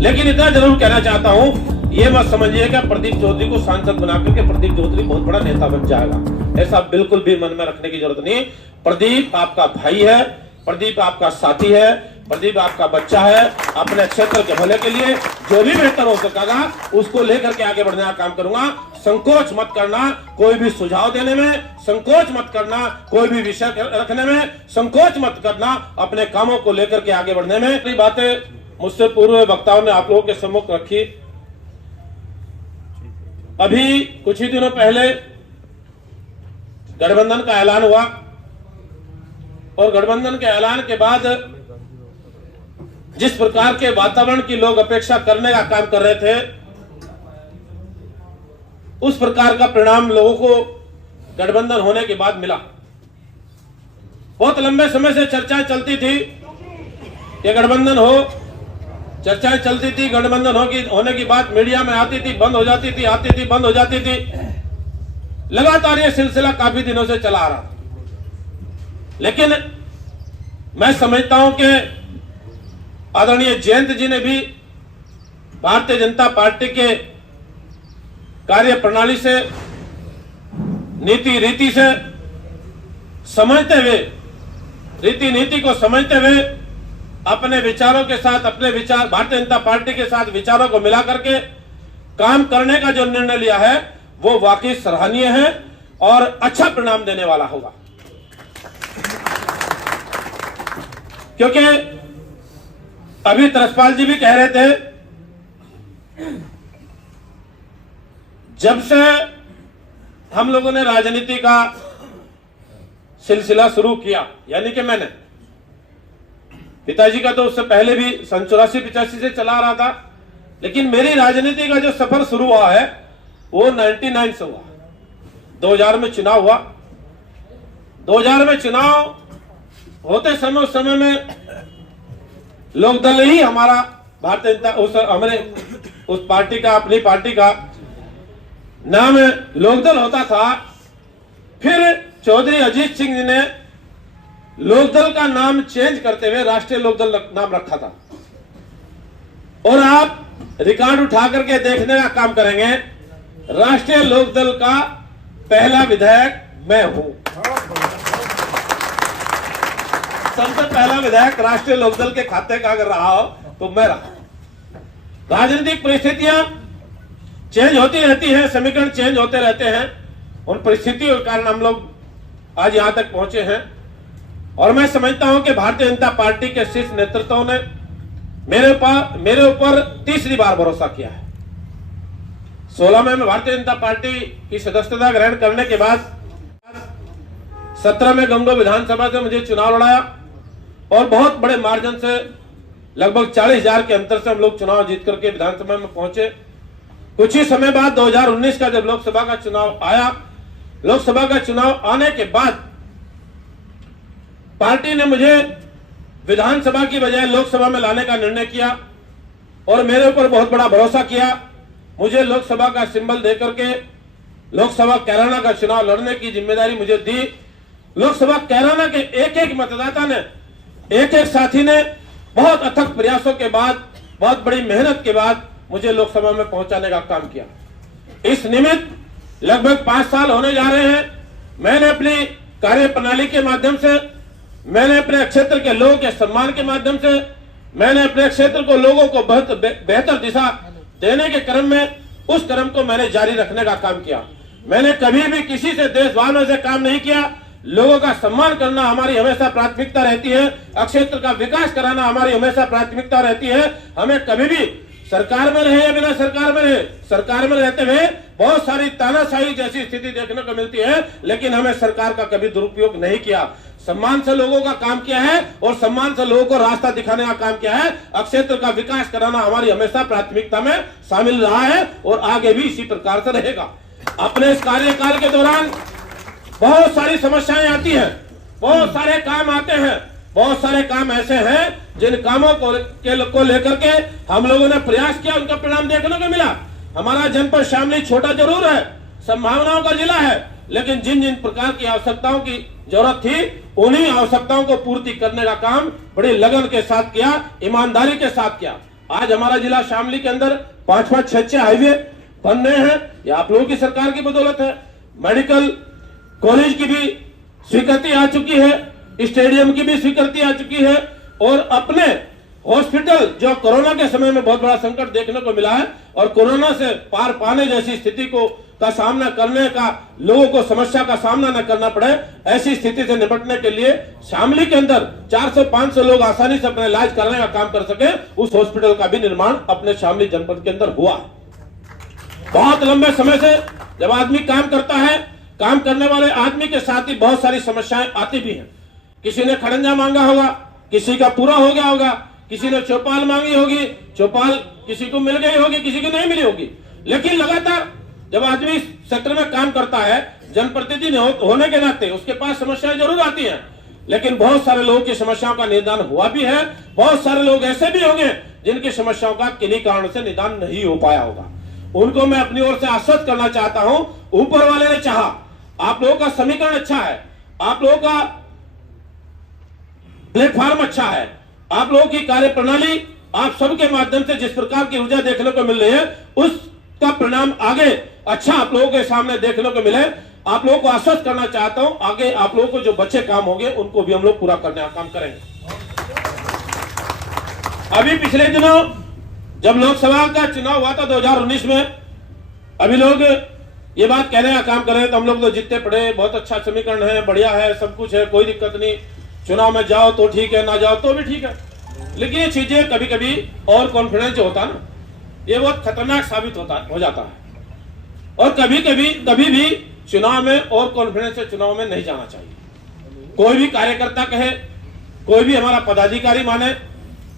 लेकिन इतना जरूर कहना चाहता हूं, ये मत समझिएगा प्रदीप चौधरी को सांसद बना करके प्रदीप चौधरी बहुत बड़ा नेता बन जाएगा। ऐसा बिल्कुल भी मन में रखने की जरूरत नहीं। प्रदीप आपका भाई है, प्रदीप आपका साथी है, प्रदीप आपका बच्चा है। अपने क्षेत्र के भले के लिए जो भी बेहतर हो सकेगा उसको लेकर के आगे बढ़ने का काम करूंगा। संकोच मत करना कोई भी सुझाव देने में, संकोच मत करना कोई भी विषय रखने में, संकोच मत करना अपने कामों को लेकर के आगे बढ़ने में। कई बातें मुझसे पूर्व वक्ताओं ने आप लोगों के सम्मुख रखी। अभी कुछ ही दिनों पहले गठबंधन का ऐलान हुआ और गठबंधन के ऐलान के बाद जिस प्रकार के वातावरण की लोग अपेक्षा करने का काम कर रहे थे, उस प्रकार का परिणाम लोगों को गठबंधन होने के बाद मिला। बहुत लंबे समय से चर्चाएं चलती थी कि गठबंधन हो, चर्चाएं चलती थी, गठबंधन होने की बात मीडिया में आती थी, बंद हो जाती थी, आती थी, बंद हो जाती थी। लगातार ये सिलसिला काफी दिनों से चला आ रहा था। लेकिन मैं समझता हूं कि आदरणीय जयंत जी ने भी भारतीय जनता पार्टी के कार्य प्रणाली से, नीति रीति से समझते हुए, रीति नीति को समझते हुए अपने विचारों के साथ, अपने विचार भारतीय जनता पार्टी के साथ विचारों को मिला करके काम करने का जो निर्णय लिया है वो वाकई सराहनीय है और अच्छा परिणाम देने वाला होगा। क्योंकि अभी तरसपाल जी भी कह रहे थे, जब से हम लोगों ने राजनीति का सिलसिला शुरू किया, यानी कि मैंने, पिताजी का तो उससे पहले भी सन 84-85 से चला रहा था, लेकिन मेरी राजनीति का जो सफर शुरू हुआ है वो 99 से हुआ। 2000 में चुनाव हुआ। 2000 में चुनाव होते समय, उस समय में लोकदल ही हमारा भारतीय जनता, हमारे उस पार्टी का, अपनी पार्टी का नाम लोकदल होता था। फिर चौधरी अजीत सिंह जी ने लोकदल का नाम चेंज करते हुए राष्ट्रीय लोकदल नाम रखा था। और आप रिकॉर्ड उठा करके देखने का काम करेंगे, राष्ट्रीय लोकदल का पहला विधायक मैं हूं। सबसे पहला विधायक राष्ट्रीय लोकदल के खाते का अगर रहा हो तो मैं रहा। राजनीतिक परिस्थितियां चेंज होती रहती हैं, समीकरण चेंज होते रहते हैं। उन परिस्थितियों के कारण हम लोग आज यहां तक पहुंचे हैं। और मैं समझता हूं कि भारतीय जनता पार्टी के शीर्ष नेतृत्व ने मेरे ऊपर तीसरी बार भरोसा किया है। 16 में मैं भारतीय जनता पार्टी की सदस्यता ग्रहण करने के बाद 17 में गंगोह विधानसभा से मुझे चुनाव लड़ाया और बहुत बड़े मार्जिन से, लगभग 40,000 के अंतर से हम लोग चुनाव जीत करके विधानसभा में पहुंचे। कुछ ही समय बाद 2019 का जब लोकसभा का चुनाव आया, लोकसभा का चुनाव आने के बाद पार्टी ने मुझे विधानसभा की बजाय लोकसभा में लाने का निर्णय किया और मेरे ऊपर बहुत बड़ा भरोसा किया। मुझे लोकसभा का सिंबल देकर के लोकसभा कैराना का चुनाव लड़ने की जिम्मेदारी मुझे दी। लोकसभा कैराना के एक एक मतदाता ने, एक एक साथी ने बहुत अथक प्रयासों के बाद, बहुत बड़ी मेहनत के बाद मुझे लोकसभा में पहुंचाने का काम किया। इस निमित्त लगभग 5 साल होने जा रहे हैं। मैंने अपनी कार्य प्रणाली के माध्यम से, मैंने अपने क्षेत्र के लोगों के सम्मान के माध्यम से, मैंने अपने क्षेत्र को, लोगों को बेहतर दिशा देने के क्रम में उस क्रम को मैंने जारी रखने का काम किया। मैंने कभी भी किसी से द्वेष भावना से काम नहीं किया। लोगों का सम्मान करना हमारी हमेशा प्राथमिकता रहती है। क्षेत्र का विकास कराना हमारी हमेशा प्राथमिकता रहती है। हमें कभी भी सरकार में रहे या बिना सरकार में रहे, सरकार में रहते हुए बहुत सारी तानाशाही जैसी स्थिति देखने को मिलती है, लेकिन हमें सरकार का कभी दुरुपयोग नहीं किया। सम्मान से लोगों का काम किया है और सम्मान से लोगों को रास्ता दिखाने का काम किया है। क्षेत्र का विकास कराना हमारी हमेशा प्राथमिकता में शामिल रहा है और आगे भी इसी प्रकार से रहेगा। अपने इस कार्यकाल के दौरान बहुत सारी समस्याएं आती हैं, बहुत सारे काम आते हैं, बहुत सारे काम ऐसे हैं जिन कामों को लेकर के हम लोगों ने प्रयास किया, उनका परिणाम देखने को मिला। हमारा जनपद शामली छोटा जरूर है, संभावनाओं का जिला है, लेकिन जिन जिन प्रकार की आवश्यकताओं की जरूरत थी, उन्हीं आवश्यकताओं को पूर्ति करने का काम बड़ी लगन के साथ किया, ईमानदारी के साथ किया। आज हमारा जिला शामली के अंदर 5-5, 6-6 हाईवे बन रहे हैं, ये आप लोगों की सरकार की बदौलत है। मेडिकल कॉलेज की भी स्वीकृति आ चुकी है, स्टेडियम की भी स्वीकृति आ चुकी है, और अपने हॉस्पिटल जो कोरोना के समय में बहुत बड़ा संकट देखने को मिला है, और कोरोना से पार पाने जैसी स्थिति का सामना करने का, लोगों को समस्या का सामना न करना पड़े, ऐसी स्थिति से निपटने के लिए शामली के अंदर 400-500 लोग आसानी से अपना इलाज करने का काम कर सके, उस हॉस्पिटल का भी निर्माण अपने शामली जनपद के अंदर हुआ। बहुत लंबे समय से जब आदमी काम करता है, काम करने वाले आदमी के साथ ही बहुत सारी समस्याएं आती भी हैं। किसी ने खड़ंजा मांगा होगा, किसी का पूरा हो गया होगा, किसी ने चौपाल मांगी होगी, चौपाल किसी को मिल गई होगी, किसी को नहीं मिली होगी। लेकिन लगातार जब आदमी इस सेक्टर में काम करता है, जनप्रतिनिधि होने के नाते उसके पास समस्याएं जरूर आती हैं, लेकिन बहुत सारे लोगों की समस्याओं का निदान हुआ भी है। बहुत सारे लोग ऐसे भी होंगे जिनकी समस्याओं का किन्हीं कारण से निदान नहीं हो पाया होगा। उनको मैं अपनी ओर से आश्वस्त करना चाहता हूं, ऊपर वाले ने चाहा, आप लोगों का समीकरण अच्छा है, आप लोगों का प्लेटफॉर्म अच्छा है, आप लोगों की कार्य प्रणाली, आप सबके माध्यम से जिस प्रकार की ऊर्जा देखने को मिल रही है, उसका परिणाम आगे अच्छा आप लोगों के सामने देखने को मिले। आप लोगों को आश्वस्त करना चाहता हूं, आगे आप लोगों को जो बच्चे काम होंगे उनको भी हम लोग पूरा करने का काम करेंगे। अभी पिछले दिनों जब लोकसभा का चुनाव हुआ था 2019 में, अभी लोग ये बात कहने का काम कर रहे हैं तो हम लोग तो जीतते पड़े, बहुत अच्छा समीकरण है, बढ़िया है, सब कुछ है, कोई दिक्कत नहीं, चुनाव में जाओ तो ठीक है, ना जाओ तो भी ठीक है। लेकिन ये चीजें कभी कभी और कॉन्फिडेंस जो होता है ना, ये बहुत खतरनाक साबित हो जाता है, और कभी भी चुनाव में और कॉन्फिडेंस से चुनाव में नहीं जाना चाहिए। कोई भी कार्यकर्ता कहे, कोई भी हमारा पदाधिकारी माने,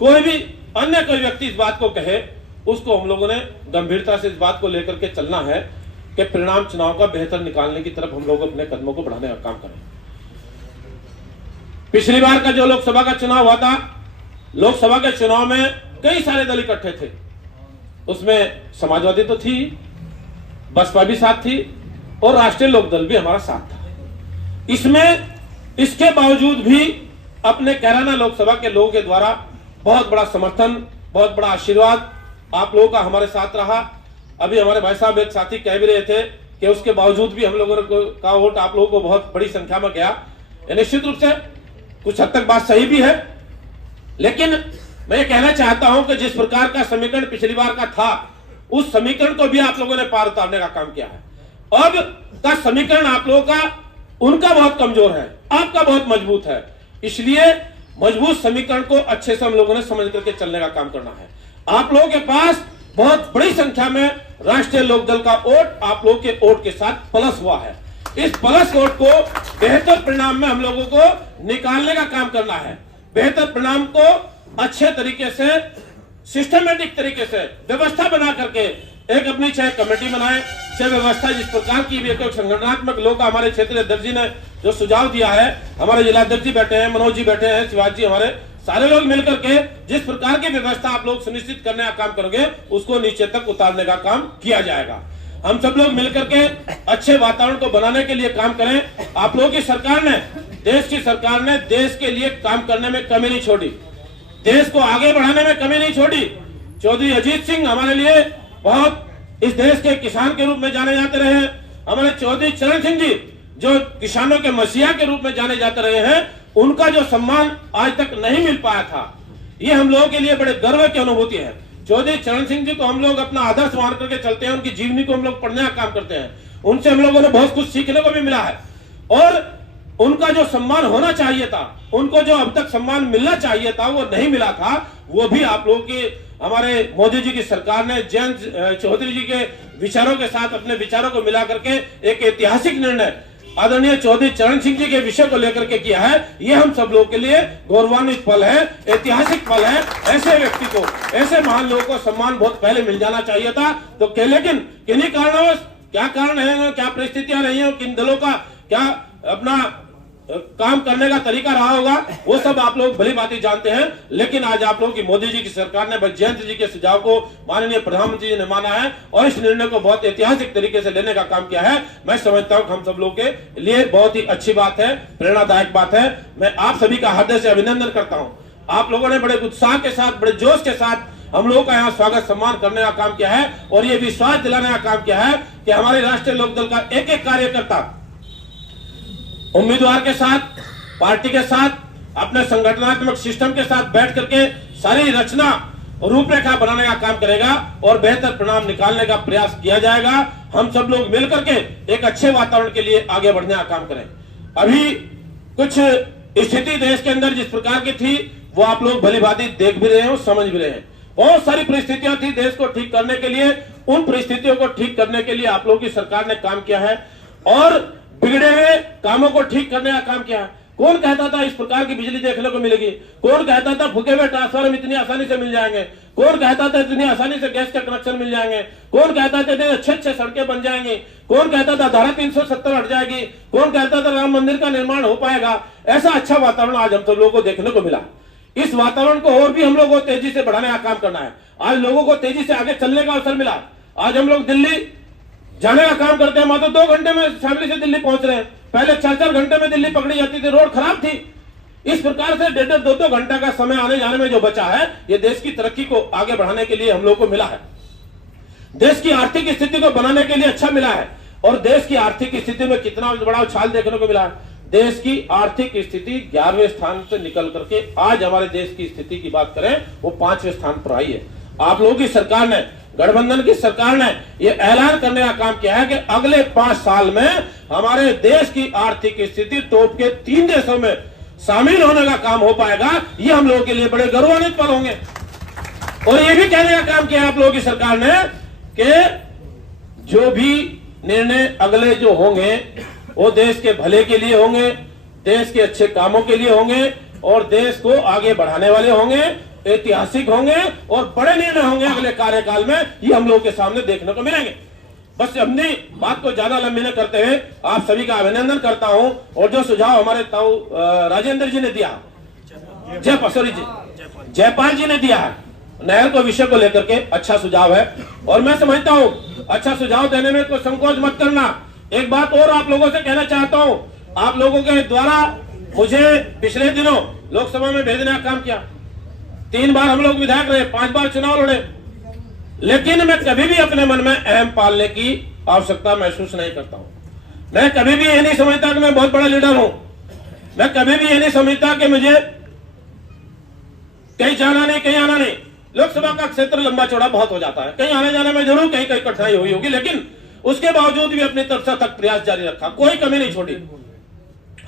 कोई भी अन्य कोई व्यक्ति इस बात को कहे, उसको हम लोगों ने गंभीरता से इस बात को लेकर के चलना है कि परिणाम चुनाव का बेहतर निकालने की तरफ हम लोग अपने कदमों को बढ़ाने का काम करें। पिछली बार का जो लोकसभा का चुनाव हुआ था, लोकसभा के चुनाव में कई सारे दल इकट्ठे थे, उसमें समाजवादी तो थी, बसपा भी साथ थी, और राष्ट्रीय लोकदल भी हमारा साथ था। इसके बावजूद भी अपने कैराना लोकसभा के लोगों के द्वारा बहुत बड़ा समर्थन, बहुत बड़ा आशीर्वाद आप लोगों का हमारे साथ रहा। अभी हमारे भाई साहब एक साथी कह भी रहे थे कि उसके बावजूद भी हम लोगों का वोट आप लोगों को बहुत बड़ी संख्या में गया। निश्चित रूप से कुछ हद तक बात सही भी है, लेकिन मैं ये कहना चाहता हूं कि जिस प्रकार का समीकरण पिछली बार का था, उस समीकरण को भी आप लोगों ने पार उतारने का काम किया है। अब का समीकरण आप लोगों का, उनका बहुत कमजोर है, आपका बहुत मजबूत है, इसलिए मजबूत समीकरण को अच्छे से हम लोगों ने समझ करके चलने का काम करना है। आप लोगों के पास बहुत बड़ी संख्या में राष्ट्रीय लोकदल का वोट आप लोगों के वोट के साथ प्लस हुआ है। इस प्लस वोट को बेहतर परिणाम में हम लोगों को निकालने का काम करना है। बेहतर परिणाम को अच्छे तरीके से, सिस्टमेटिक तरीके से व्यवस्था बना करके एक अपनी चाहे कमेटी बनाए, चाहे व्यवस्था जिस प्रकार की भी, एक संगठनात्मक लोग हमारे क्षेत्रीय अध्यक्ष जी ने जो सुझाव दिया है, हमारे जिला अध्यक्ष जी बैठे हैं, मनोज जी बैठे हैं, शिवाजी जी, हमारे सारे लोग मिलकर के जिस प्रकार की व्यवस्था आप लोग सुनिश्चित करने का काम करोगे, उसको नीचे तक उतारने का काम किया जाएगा। हम सब लोग मिलकर के अच्छे वातावरण को बनाने के लिए काम करें। आप लोगों की सरकार ने, देश की सरकार ने देश के लिए काम करने में कमी नहीं छोड़ी, देश को आगे बढ़ाने में कमी नहीं छोड़ी। चौधरी अजीत सिंह हमारे लिए बहुत इस देश के किसान के रूप में जाने जाते रहे हैं। हमारे चौधरी चरण सिंह जी जो किसानों के मसीहा के रूप में जाने जाते रहे हैं, उनका जो सम्मान आज तक नहीं मिल पाया था, ये हम लोगों के लिए बड़े गर्व की अनुभूति है। चौधरी चरण सिंह जी को हम लोग अपना आदर्श मान करके चलते हैं, उनकी जीवनी को हम लोग पढ़ने का काम करते हैं, उनसे हम लोगों ने बहुत कुछ सीखने को भी मिला है। और उनका जो सम्मान होना चाहिए था, उनको जो अब तक सम्मान मिलना चाहिए था, वो नहीं मिला था। वो भी आप लोगों की, हमारे मोदी जी की सरकार ने जयंत चौधरी जी के विचारों के साथ अपने विचारों को मिला करके एक ऐतिहासिक निर्णय आदरणीय चौधरी चरण सिंह जी के विषय को लेकर के किया है। ये हम सब लोगों के लिए गौरवान्वित पल है, ऐतिहासिक पल है। ऐसे व्यक्ति को, ऐसे महान लोगों को सम्मान बहुत पहले मिल जाना चाहिए था। तो लेकिन किन्हीं कारणवश, क्या कारण है, क्या परिस्थितियां रही हैं, किन दलों का क्या अपना काम करने का तरीका रहा होगा, वो सब आप लोग भली भांति जानते हैं। लेकिन आज आप लोगों की मोदी जी की सरकार ने जयंत जी के सुझाव को माननीय प्रधानमंत्री जी ने माना है और इस निर्णय को बहुत ऐतिहासिक तरीके से लेने का काम किया है। मैं समझता हूं कि हम सब लोग के लिए बहुत ही अच्छी बात है, प्रेरणादायक बात है। मैं आप सभी का हृदय से अभिनंदन करता हूं। आप लोगों ने बड़े उत्साह के साथ, बड़े जोश के साथ हम लोगों का यहाँ स्वागत सम्मान करने का काम किया है और ये विश्वास दिलाने का काम किया है कि हमारे राष्ट्रीय लोकदल का एक एक कार्यकर्ता उम्मीदवार के साथ, पार्टी के साथ, अपने संगठनात्मक सिस्टम के साथ बैठ करके सारी रचना रूपरेखा बनाने का काम करेगा और बेहतर परिणाम निकालने का प्रयास किया जाएगा। हम सब लोग मिलकर के एक अच्छे वातावरण के लिए आगे बढ़ने का काम करें। अभी कुछ स्थिति देश के अंदर जिस प्रकार की थी वो आप लोग भलीभांति देख भी रहे हैं और समझ भी रहे हैं। बहुत सारी परिस्थितियां थी देश को ठीक करने के लिए, उन परिस्थितियों को ठीक करने के लिए आप लोगों की सरकार ने काम किया है और बिगड़े हुए कामों को ठीक करने का काम किया है। कौन कहता था इस प्रकार की बिजली देखने को मिलेगी? कौन कहता था फूके हुए ट्रांसफार्मर इतनी आसानी से मिल जाएंगे? कौन कहता था इतनी आसानी से गैस का कनेक्शन मिल जाएंगे? कौन कहता था इतने अच्छे सड़कें बन जाएंगी? कौन कहता था धारा 370 हट जाएगी? कौन कहता था राम मंदिर का निर्माण हो पाएगा? ऐसा अच्छा वातावरण आज हम सब लोगों को देखने को मिला। इस वातावरण को और भी हम लोगों को तेजी से बढ़ाने का काम करना है। आज लोगों को तेजी से आगे चलने का अवसर मिला। आज हम लोग दिल्ली जाने का काम करते हैं, मात्र 2 घंटे में फैमिली से दिल्ली पहुंच रहे हैं। पहले 4-4 घंटे में दिल्ली पकड़ी जाती थी, रोड खराब थी। इस प्रकार से 1.5 2 घंटा का समय आने जाने में जो बचा है, ये देश की तरक्की को आगे बढ़ाने के लिए हम लोगों को मिला है। देश की आर्थिक स्थिति को बनाने के लिए अच्छा मिला है। और देश की आर्थिक स्थिति में कितना बड़ा उछाल देखने को मिला है। देश की आर्थिक स्थिति 11वें स्थान से निकल करके आज हमारे देश की स्थिति की बात करें वो 5वें स्थान पर आई है। आप लोगों की सरकार ने, गठबंधन की सरकार ने यह ऐलान करने का काम किया है कि अगले 5 साल में हमारे देश की आर्थिक स्थिति टॉप के 3 देशों में शामिल होने का काम हो पाएगा। ये हम लोगों के लिए बड़े गौरवान्वित पल होंगे। और ये भी कहने का काम किया है आप लोगों की सरकार ने कि जो भी निर्णय अगले जो होंगे वो देश के भले के लिए होंगे, देश के अच्छे कामों के लिए होंगे और देश को आगे बढ़ाने वाले होंगे, ऐतिहासिक होंगे और बड़े निर्णय होंगे अगले कार्यकाल में। ये हम लोगों के सामने देखने को मिलेंगे। बस अपनी बात को ज्यादा लंबी न करते हुए आप सभी का अभिनंदन करता हूं। और जो सुझाव हमारे ताऊ राजेंद्र जी ने दिया, जयपाल जी ने दिया है, नहर को विषय को लेकर के अच्छा सुझाव है और मैं समझता हूं अच्छा सुझाव देने में कोई संकोच मत करना। एक बात और आप लोगों से कहना चाहता हूं, आप लोगों के द्वारा मुझे पिछले दिनों लोकसभा में भेजने का काम किया। 3 बार हम लोग विधायक रहे, 5 बार चुनाव लड़े, लेकिन मैं कभी भी अपने मन में अहम पालने की आवश्यकता महसूस नहीं करता हूं। मैं कभी भी ये नहीं समझता कि मैं बहुत बड़ा लीडर हूं। मैं कभी भी ये नहीं समझता कि मुझे कहीं जाना नहीं, कहीं आना नहीं। लोकसभा का क्षेत्र लंबा चौड़ा बहुत हो जाता है, कहीं आने जाने में जरूर कहीं कहीं कठिनाई हुई होगी, लेकिन उसके बावजूद भी अपनी तरफ से तक प्रयास जारी रखा, कोई कमी नहीं छोड़ी।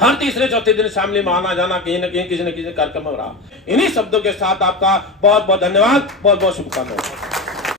हर तीसरे चौथे दिन शामली में आना जाना कहीं न कहीं किसी न किसी कार्यक्रम में रहा। इन्हीं शब्दों के साथ आपका बहुत बहुत धन्यवाद, बहुत बहुत शुभकामनाएं।